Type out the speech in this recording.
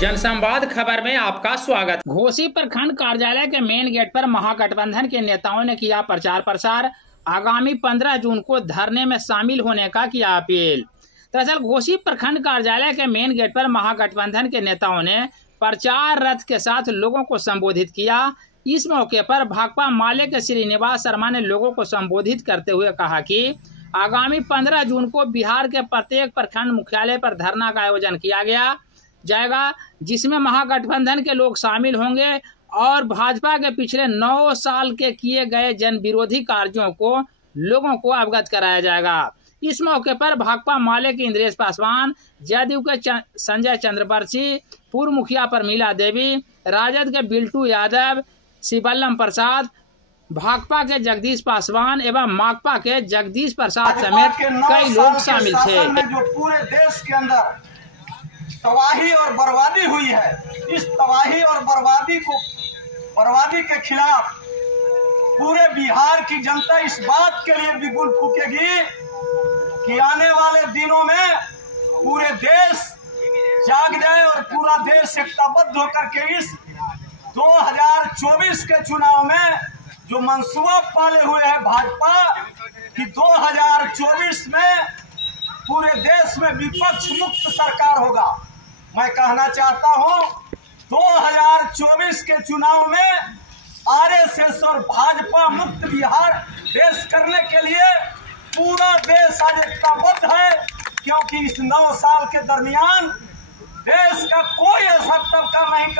जनसंवाद खबर में आपका स्वागत। घोसी प्रखंड कार्यालय के मेन गेट पर महागठबंधन के नेताओं ने किया प्रचार प्रसार। आगामी 15 जून को धरने में शामिल होने का किया अपील। दरअसल घोसी प्रखंड कार्यालय के मेन गेट पर महागठबंधन के नेताओं ने प्रचार रथ के साथ लोगों को संबोधित किया। इस मौके पर भाकपा माले के श्रीनिवास शर्मा ने लोगों को संबोधित करते हुए कहा कि आगामी 15 जून को बिहार के प्रत्येक प्रखंड मुख्यालय पर धरना का आयोजन किया जाएगा, जिसमें महागठबंधन के लोग शामिल होंगे और भाजपा के पिछले 9 साल के किए गए जन विरोधी कार्यों को लोगों को अवगत कराया जाएगा। इस मौके पर भाकपा माले के इंद्रेश पासवान, जदयू के संजय चंद्रवर्षी, पूर्व मुखिया प्रमीला देवी, राजद के बिल्टू यादव, शिवल्लम प्रसाद, भाकपा के जगदीश पासवान एवं माकपा के जगदीश प्रसाद समेत कई लोग शामिल थे। जो पूरे देश के अंदर तबाही और बर्बादी हुई है, इस तबाही और बर्बादी के खिलाफ पूरे बिहार की जनता इस बात के लिए बिगुल फूकेगी कि आने वाले दिनों में पूरे देश जाग जाए और पूरा देश एकताबद्ध होकर के इस 2024 के चुनाव में जो मंसूबा पाले हुए है भाजपा कि 2024 में पूरे देश में विपक्ष मुक्त सरकार होगा। मैं कहना चाहता हूं 2024 के चुनाव में आरएसएस और भाजपा मुक्त बिहार देश करने के लिए पूरा देश आज एकताबद्ध है, क्योंकि इस 9 साल के दरमियान देश का कोई ऐसा तबका नहीं